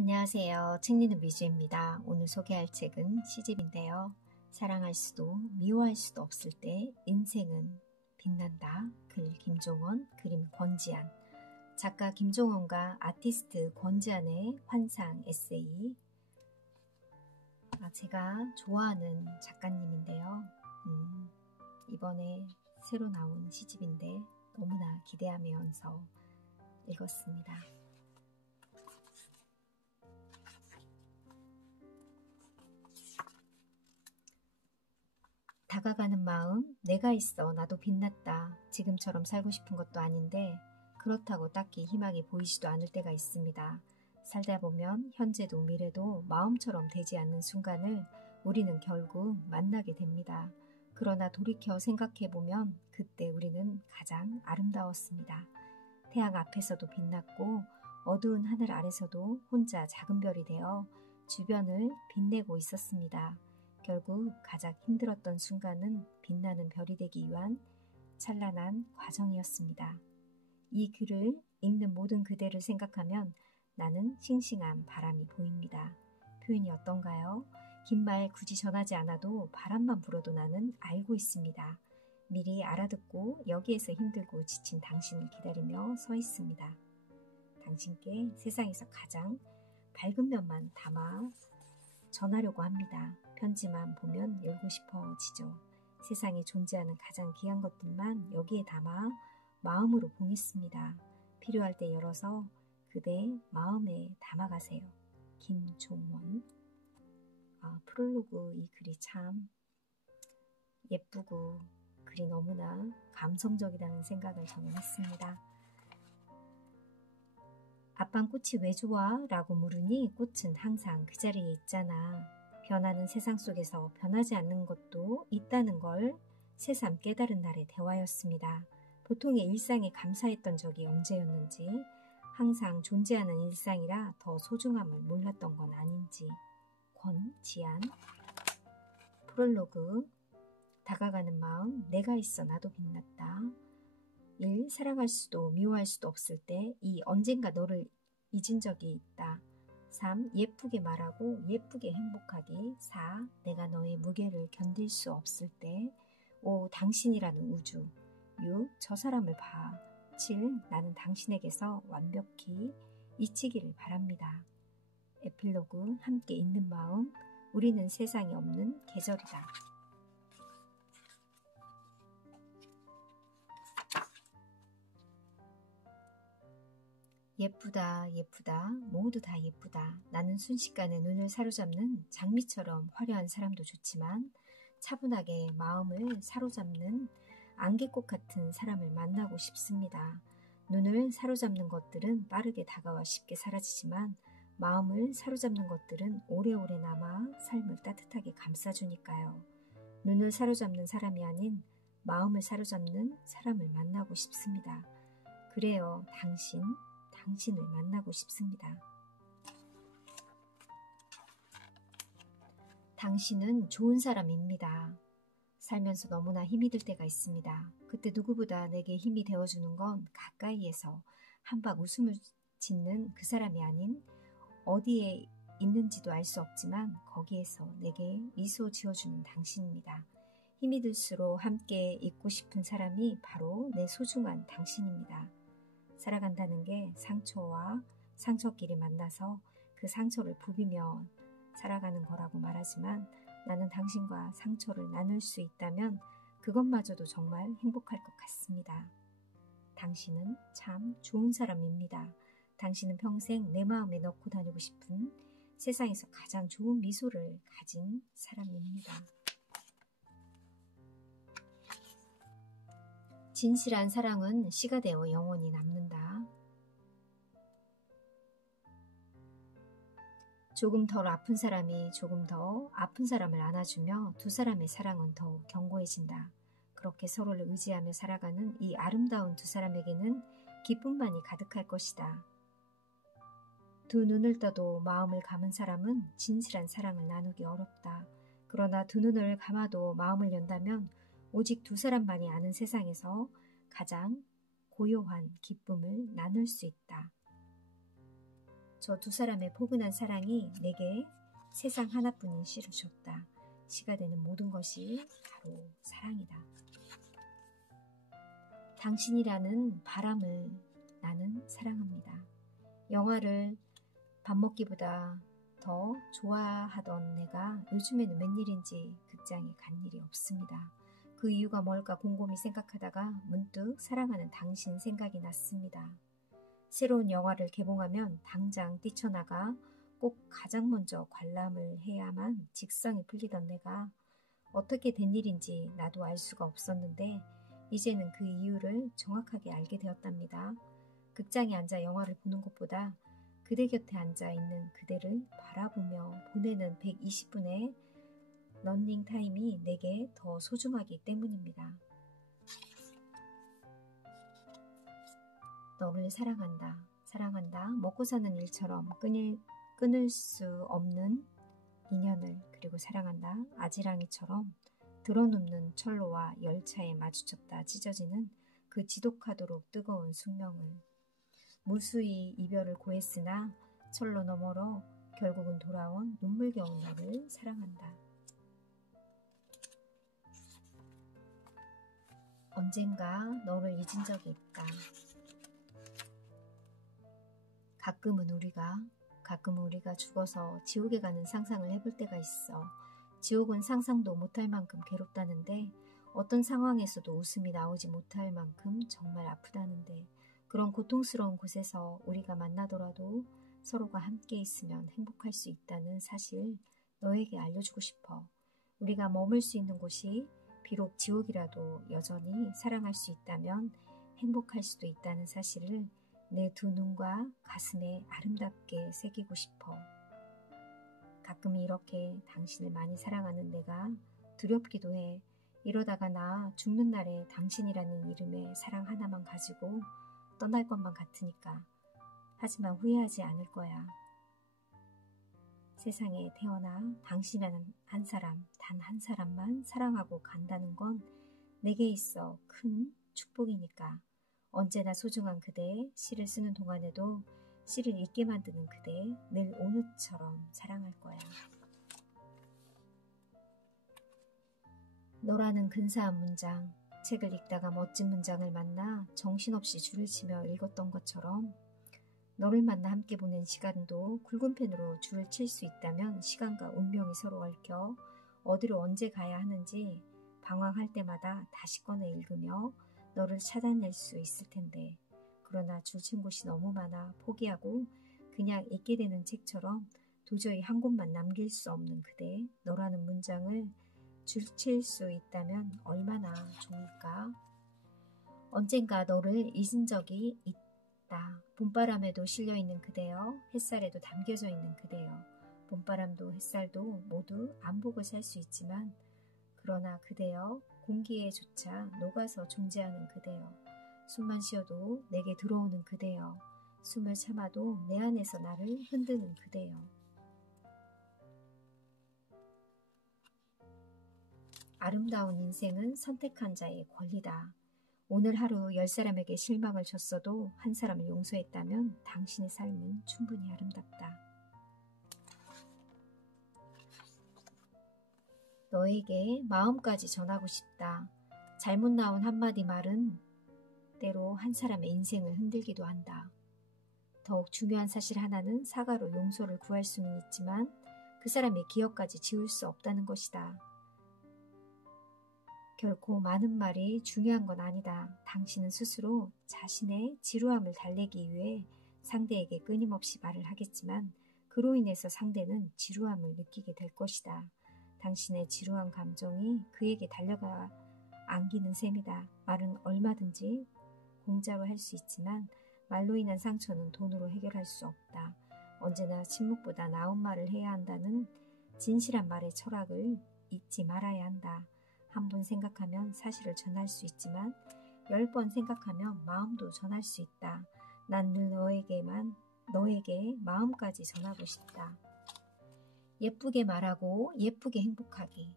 안녕하세요. 책 읽는 미주입니다. 오늘 소개할 책은 시집인데요. 사랑할 수도 미워할 수도 없을 때 인생은 빛난다. 글 김종원, 그림 권지안. 작가 김종원과 아티스트 권지안의 환상 에세이. 제가 좋아하는 작가님인데요. 이번에 새로 나온 시집인데 너무나 기대하면서 읽었습니다. 다가가는 마음, 내가 있어 나도 빛났다. 지금처럼 살고 싶은 것도 아닌데 그렇다고 딱히 희망이 보이지도 않을 때가 있습니다. 살다 보면 현재도 미래도 마음처럼 되지 않는 순간을 우리는 결국 만나게 됩니다. 그러나 돌이켜 생각해보면 그때 우리는 가장 아름다웠습니다. 태양 앞에서도 빛났고 어두운 하늘 아래서도 혼자 작은 별이 되어 주변을 빛내고 있었습니다. 결국 가장 힘들었던 순간은 빛나는 별이 되기 위한 찬란한 과정이었습니다. 이 글을 읽는 모든 그대를 생각하면 나는 싱싱한 바람이 보입니다. 표현이 어떤가요? 긴 말 굳이 전하지 않아도 바람만 불어도 나는 알고 있습니다. 미리 알아듣고 여기에서 힘들고 지친 당신을 기다리며 서 있습니다. 당신께 세상에서 가장 밝은 면만 담아 전하려고 합니다. 편지만 보면 열고 싶어지죠. 세상에 존재하는 가장 귀한 것들만 여기에 담아 마음으로 봉했습니다. 필요할 때 열어서 그대 마음에 담아가세요. 김종원. 프롤로그 이 글이 참 예쁘고 글이 너무나 감성적이라는 생각을 저는 했습니다. 아빤 꽃이 왜 좋아? 라고 물으니 꽃은 항상 그 자리에 있잖아. 변하는 세상 속에서 변하지 않는 것도 있다는 걸 새삼 깨달은 날의 대화였습니다. 보통의 일상에 감사했던 적이 언제였는지, 항상 존재하는 일상이라 더 소중함을 몰랐던 건 아닌지. 권지안. 프롤로그. 다가가는 마음, 내가 있어 나도 빛났다. 1. 사랑할 수도 미워할 수도 없을 때 2. 언젠가 너를 잊은 적이 있다. 3. 예쁘게 말하고 예쁘게 행복하기. 4. 내가 너의 무게를 견딜 수 없을 때. 5. 당신이라는 우주. 6. 저 사람을 봐. 7. 나는 당신에게서 완벽히 잊히기를 바랍니다. 에필로그. 함께 있는 마음. 우리는 세상에 없는 계절이다. 예쁘다, 예쁘다, 모두 다 예쁘다. 나는 순식간에 눈을 사로잡는 장미처럼 화려한 사람도 좋지만 차분하게 마음을 사로잡는 안개꽃 같은 사람을 만나고 싶습니다. 눈을 사로잡는 것들은 빠르게 다가와 쉽게 사라지지만 마음을 사로잡는 것들은 오래오래 남아 삶을 따뜻하게 감싸주니까요. 눈을 사로잡는 사람이 아닌 마음을 사로잡는 사람을 만나고 싶습니다. 그래요, 당신을 만나고 싶습니다. 당신은 좋은 사람입니다. 살면서 너무나 힘이 들 때가 있습니다. 그때 누구보다 내게 힘이 되어주는 건 가까이에서 한박 웃음을 짓는 그 사람이 아닌 어디에 있는지도 알 수 없지만 거기에서 내게 미소 지어주는 당신입니다. 힘이 들수록 함께 있고 싶은 사람이 바로 내 소중한 당신입니다. 살아간다는 게 상처와 상처끼리 만나서 그 상처를 부비며 살아가는 거라고 말하지만 나는 당신과 상처를 나눌 수 있다면 그것마저도 정말 행복할 것 같습니다. 당신은 참 좋은 사람입니다. 당신은 평생 내 마음에 넣고 다니고 싶은 세상에서 가장 좋은 미소를 가진 사람입니다. 진실한 사랑은 씨가 되어 영원히 남는다. 조금 덜 아픈 사람이 조금 더 아픈 사람을 안아주며 두 사람의 사랑은 더욱 견고해진다. 그렇게 서로를 의지하며 살아가는 이 아름다운 두 사람에게는 기쁨만이 가득할 것이다. 두 눈을 떠도 마음을 감은 사람은 진실한 사랑을 나누기 어렵다. 그러나 두 눈을 감아도 마음을 연다면 오직 두 사람만이 아는 세상에서 가장 고요한 기쁨을 나눌 수 있다. 저 두 사람의 포근한 사랑이 내게 세상 하나뿐인 시를 줬다. 시가 되는 모든 것이 바로 사랑이다. 당신이라는 바람을 나는 사랑합니다. 영화를 밥 먹기보다 더 좋아하던 내가 요즘에는 웬일인지 극장에 간 일이 없습니다. 그 이유가 뭘까 곰곰이 생각하다가 문득 사랑하는 당신 생각이 났습니다. 새로운 영화를 개봉하면 당장 뛰쳐나가 꼭 가장 먼저 관람을 해야만 직성이 풀리던 내가 어떻게 된 일인지 나도 알 수가 없었는데 이제는 그 이유를 정확하게 알게 되었답니다. 극장에 앉아 영화를 보는 것보다 그대 곁에 앉아 있는 그대를 바라보며 보내는 120분의 러닝 타임이 내게 더 소중하기 때문입니다. 너를 사랑한다. 사랑한다. 먹고 사는 일처럼 끊을 수 없는 인연을 그리고 사랑한다. 아지랑이처럼 드러눕는 철로와 열차에 마주쳤다 찢어지는 그 지독하도록 뜨거운 숙명을 무수히 이별을 고했으나 철로 너머로 결국은 돌아온 눈물겨운 너를 사랑한다. 언젠가 너를 잊은 적이 있다. 가끔은 우리가 죽어서 지옥에 가는 상상을 해볼 때가 있어. 지옥은 상상도 못할 만큼 괴롭다는데 어떤 상황에서도 웃음이 나오지 못할 만큼 정말 아프다는데 그런 고통스러운 곳에서 우리가 만나더라도 서로가 함께 있으면 행복할 수 있다는 사실 너에게 알려주고 싶어. 우리가 머물 수 있는 곳이 비록 지옥이라도 여전히 사랑할 수 있다면 행복할 수도 있다는 사실을 내 두 눈과 가슴에 아름답게 새기고 싶어. 가끔 이렇게 당신을 많이 사랑하는 내가 두렵기도 해. 이러다가 나 죽는 날에 당신이라는 이름의 사랑 하나만 가지고 떠날 것만 같으니까. 하지만 후회하지 않을 거야. 세상에 태어나 당신이라는 한 사람, 단 한 사람만 사랑하고 간다는 건 내게 있어 큰 축복이니까. 언제나 소중한 그대, 시를 쓰는 동안에도 시를 읽게 만드는 그대 늘 오늘처럼 사랑할 거야. 너라는 근사한 문장, 책을 읽다가 멋진 문장을 만나 정신없이 줄을 치며 읽었던 것처럼 너를 만나 함께 보낸 시간도 굵은 펜으로 줄을 칠 수 있다면 시간과 운명이 서로 얽혀 어디로 언제 가야 하는지 방황할 때마다 다시 꺼내 읽으며 너를 찾아낼 수 있을 텐데 그러나 줄친 곳이 너무 많아 포기하고 그냥 읽게 되는 책처럼 도저히 한 곳만 남길 수 없는 그대 너라는 문장을 줄칠 수 있다면 얼마나 좋을까. 언젠가 너를 잊은 적이 있다. 봄바람에도 실려있는 그대여 햇살에도 담겨져 있는 그대여 봄바람도 햇살도 모두 안 보고 살 수 있지만 그러나 그대여 공기에조차 녹아서 존재하는 그대여 숨만 쉬어도 내게 들어오는 그대여 숨을 참아도 내 안에서 나를 흔드는 그대여 아름다운 인생은 선택한 자의 권리다. 오늘 하루 10사람에게 실망을 줬어도 한 사람을 용서했다면 당신의 삶은 충분히 아름답다. 너에게 마음까지 전하고 싶다. 잘못 나온 한마디 말은 때로 한 사람의 인생을 흔들기도 한다. 더욱 중요한 사실 하나는 사과로 용서를 구할 수는 있지만 그 사람의 기억까지 지울 수 없다는 것이다. 결코 많은 말이 중요한 건 아니다. 당신은 스스로 자신의 지루함을 달래기 위해 상대에게 끊임없이 말을 하겠지만 그로 인해서 상대는 지루함을 느끼게 될 것이다. 당신의 지루한 감정이 그에게 달려가 안기는 셈이다. 말은 얼마든지 공짜로 할 수 있지만 말로 인한 상처는 돈으로 해결할 수 없다. 언제나 침묵보다 나은 말을 해야 한다는 진실한 말의 철학을 잊지 말아야 한다. 한 번 생각하면 사실을 전할 수 있지만 10번 생각하면 마음도 전할 수 있다. 난 늘 너에게 마음까지 전하고 싶다. 예쁘게 말하고 예쁘게 행복하기.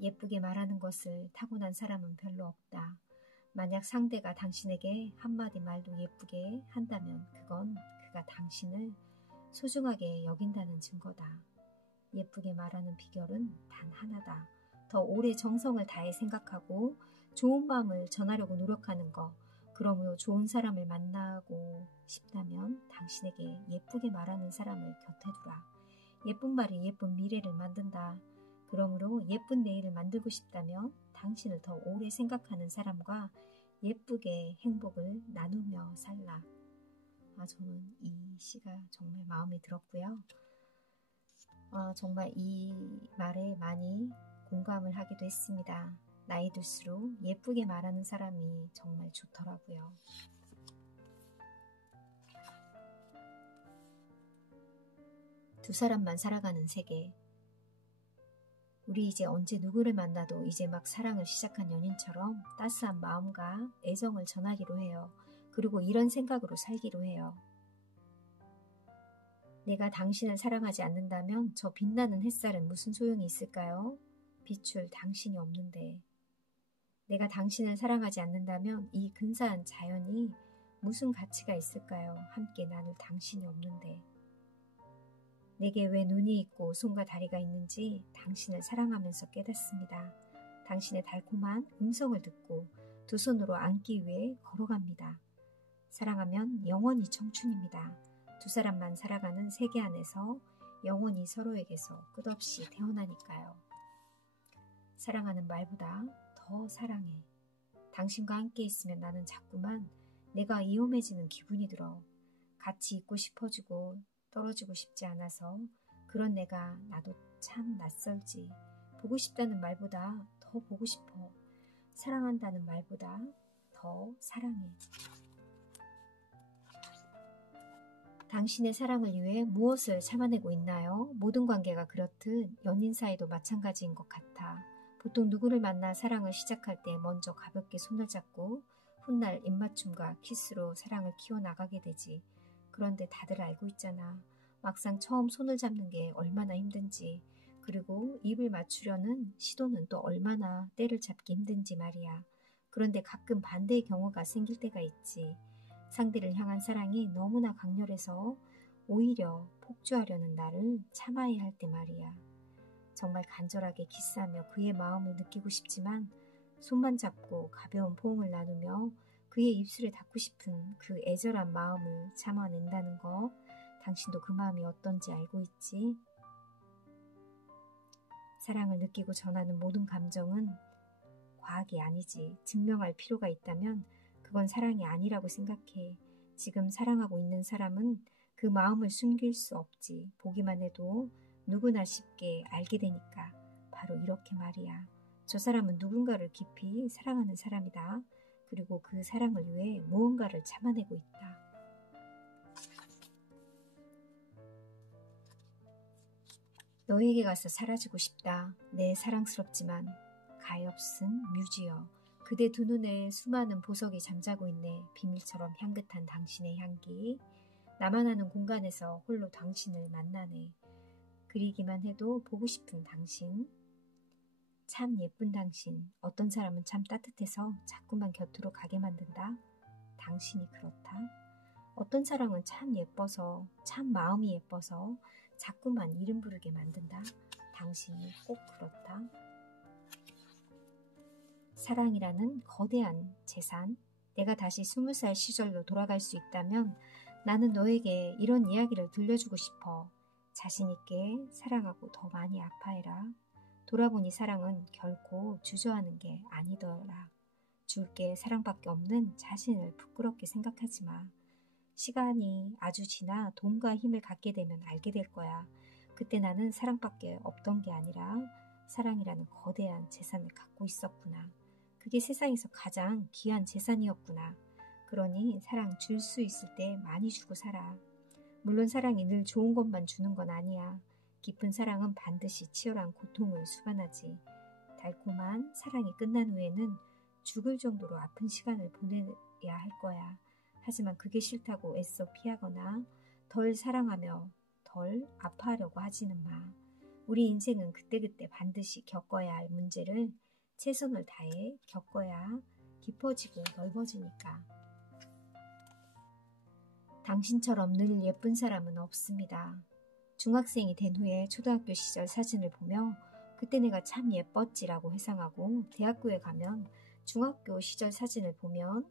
예쁘게 말하는 것을 타고난 사람은 별로 없다. 만약 상대가 당신에게 한마디 말도 예쁘게 한다면 그건 그가 당신을 소중하게 여긴다는 증거다. 예쁘게 말하는 비결은 단 하나다. 더 오래 정성을 다해 생각하고 좋은 마음을 전하려고 노력하는 것. 그러므로 좋은 사람을 만나고 싶다면 당신에게 예쁘게 말하는 사람을 곁에 두라. 예쁜 말이 예쁜 미래를 만든다. 그러므로 예쁜 내일을 만들고 싶다면 당신을 더 오래 생각하는 사람과 예쁘게 행복을 나누며 살라. 저는 이 시가 정말 마음에 들었고요. 정말 이 말에 많이 공감을 하기도 했습니다. 나이 들수록 예쁘게 말하는 사람이 정말 좋더라고요. 두 사람만 살아가는 세계. 우리 이제 언제 누구를 만나도 이제 막 사랑을 시작한 연인처럼 따스한 마음과 애정을 전하기로 해요. 그리고 이런 생각으로 살기로 해요. 내가 당신을 사랑하지 않는다면 저 빛나는 햇살은 무슨 소용이 있을까요? 비출 당신이 없는데. 내가 당신을 사랑하지 않는다면 이 근사한 자연이 무슨 가치가 있을까요? 함께 나눌 당신이 없는데. 내게 왜 눈이 있고 손과 다리가 있는지 당신을 사랑하면서 깨닫습니다. 당신의 달콤한 음성을 듣고 두 손으로 안기 위해 걸어갑니다. 사랑하면 영원히 청춘입니다. 두 사람만 살아가는 세계 안에서 영원히 서로에게서 끝없이 태어나니까요. 사랑하는 말보다 더 사랑해. 당신과 함께 있으면 나는 자꾸만 내가 위험해지는 기분이 들어. 같이 있고 싶어지고 떨어지고 싶지 않아서 그런 내가 나도 참 낯설지. 보고 싶다는 말보다 더 보고 싶어. 사랑한다는 말보다 더 사랑해. 당신의 사랑을 위해 무엇을 참아내고 있나요? 모든 관계가 그렇듯 연인 사이도 마찬가지인 것 같아. 보통 누구를 만나 사랑을 시작할 때 먼저 가볍게 손을 잡고 훗날 입맞춤과 키스로 사랑을 키워나가게 되지. 그런데 다들 알고 있잖아. 막상 처음 손을 잡는 게 얼마나 힘든지, 그리고 입을 맞추려는 시도는 또 얼마나 때를 잡기 힘든지 말이야. 그런데 가끔 반대의 경우가 생길 때가 있지. 상대를 향한 사랑이 너무나 강렬해서 오히려 폭주하려는 나를 참아야 할 때 말이야. 정말 간절하게 키스하며 그의 마음을 느끼고 싶지만 손만 잡고 가벼운 포옹을 나누며 그의 입술에 닿고 싶은 그 애절한 마음을 참아낸다는 거, 당신도 그 마음이 어떤지 알고 있지? 사랑을 느끼고 전하는 모든 감정은 과학이 아니지. 증명할 필요가 있다면 그건 사랑이 아니라고 생각해. 지금 사랑하고 있는 사람은 그 마음을 숨길 수 없지. 보기만 해도 누구나 쉽게 알게 되니까. 바로 이렇게 말이야. 저 사람은 누군가를 깊이 사랑하는 사람이다. 그리고 그 사랑을 위해 무언가를 참아내고 있다. 너에게 가서 사라지고 싶다. 내 사랑스럽지만 가엾은 뮤지여. 그대 두 눈에 수많은 보석이 잠자고 있네. 비밀처럼 향긋한 당신의 향기. 나만 아는 공간에서 홀로 당신을 만나네. 그리기만 해도 보고 싶은 당신. 참 예쁜 당신. 어떤 사람은 참 따뜻해서 자꾸만 곁으로 가게 만든다. 당신이 그렇다. 어떤 사람은 참 예뻐서, 참 마음이 예뻐서 자꾸만 이름 부르게 만든다. 당신이 꼭 그렇다. 사랑이라는 거대한 재산. 내가 다시 20살 시절로 돌아갈 수 있다면 나는 너에게 이런 이야기를 들려주고 싶어. 자신 있게 사랑하고 더 많이 아파해라. 돌아보니 사랑은 결코 주저하는 게 아니더라. 줄게 사랑밖에 없는 자신을 부끄럽게 생각하지 마. 시간이 아주 지나 돈과 힘을 갖게 되면 알게 될 거야. 그때 나는 사랑밖에 없던 게 아니라 사랑이라는 거대한 재산을 갖고 있었구나. 그게 세상에서 가장 귀한 재산이었구나. 그러니 사랑 줄 수 있을 때 많이 주고 살아. 물론 사랑이 늘 좋은 것만 주는 건 아니야. 깊은 사랑은 반드시 치열한 고통을 수반하지. 달콤한 사랑이 끝난 후에는 죽을 정도로 아픈 시간을 보내야 할 거야. 하지만 그게 싫다고 애써 피하거나 덜 사랑하며 덜 아파하려고 하지는 마. 우리 인생은 그때그때 반드시 겪어야 할 문제를 최선을 다해 겪어야 깊어지고 넓어지니까. 당신처럼 늘 예쁜 사람은 없습니다. 중학생이 된 후에 초등학교 시절 사진을 보며 그때 내가 참 예뻤지라고 회상하고, 대학교에 가면 중학교 시절 사진을 보면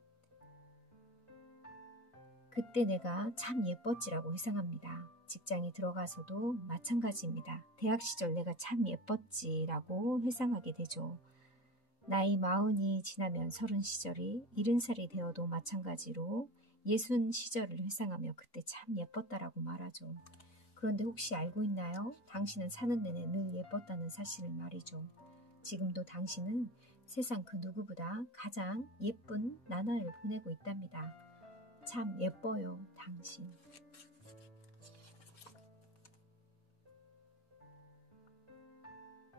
그때 내가 참 예뻤지라고 회상합니다. 직장에 들어가서도 마찬가지입니다. 대학 시절 내가 참 예뻤지라고 회상하게 되죠. 나이 40이 지나면 30 시절이, 70살이 되어도 마찬가지로 60 시절을 회상하며 그때 참 예뻤다라고 말하죠. 그런데 혹시 알고 있나요? 당신은 사는 내내 늘 예뻤다는 사실을 말이죠. 지금도 당신은 세상 그 누구보다 가장 예쁜 나날을 보내고 있답니다. 참 예뻐요, 당신.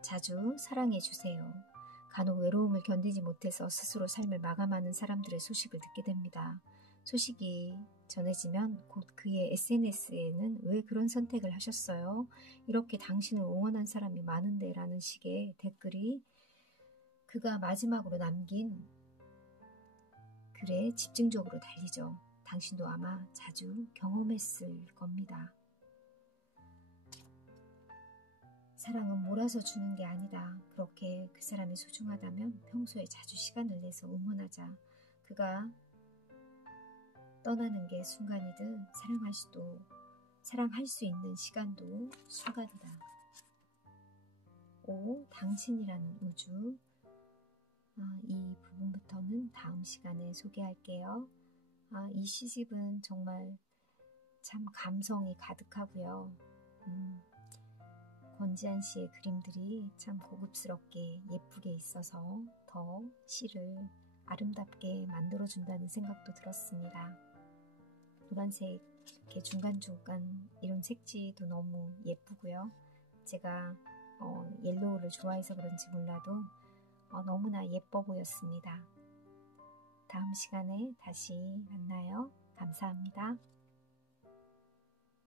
자주 사랑해주세요. 간혹 외로움을 견디지 못해서 스스로 삶을 마감하는 사람들의 소식을 듣게 됩니다. 소식이 전해지면 곧 그의 SNS에는 왜 그런 선택을 하셨어요? 이렇게 당신을 응원한 사람이 많은데 라는 식의 댓글이 그가 마지막으로 남긴 글에 집중적으로 달리죠. 당신도 아마 자주 경험했을 겁니다. 사랑은 몰아서 주는 게 아니다. 그렇게 그 사람이 소중하다면 평소에 자주 시간을 내서 응원하자. 그가 떠나는 게 순간이든 사랑할 수 있는 시간도 순간이다. 5. 당신이라는 우주. 이 부분부터는 다음 시간에 소개할게요. 이 시집은 정말 참 감성이 가득하고요. 권지한 씨의 그림들이 참 고급스럽게 예쁘게 있어서 더 시를 아름답게 만들어준다는 생각도 들었습니다. 노란색 이렇게 중간중간 이런 색지도 너무 예쁘고요. 제가 옐로우를 좋아해서 그런지 몰라도 너무나 예뻐 보였습니다. 다음 시간에 다시 만나요. 감사합니다.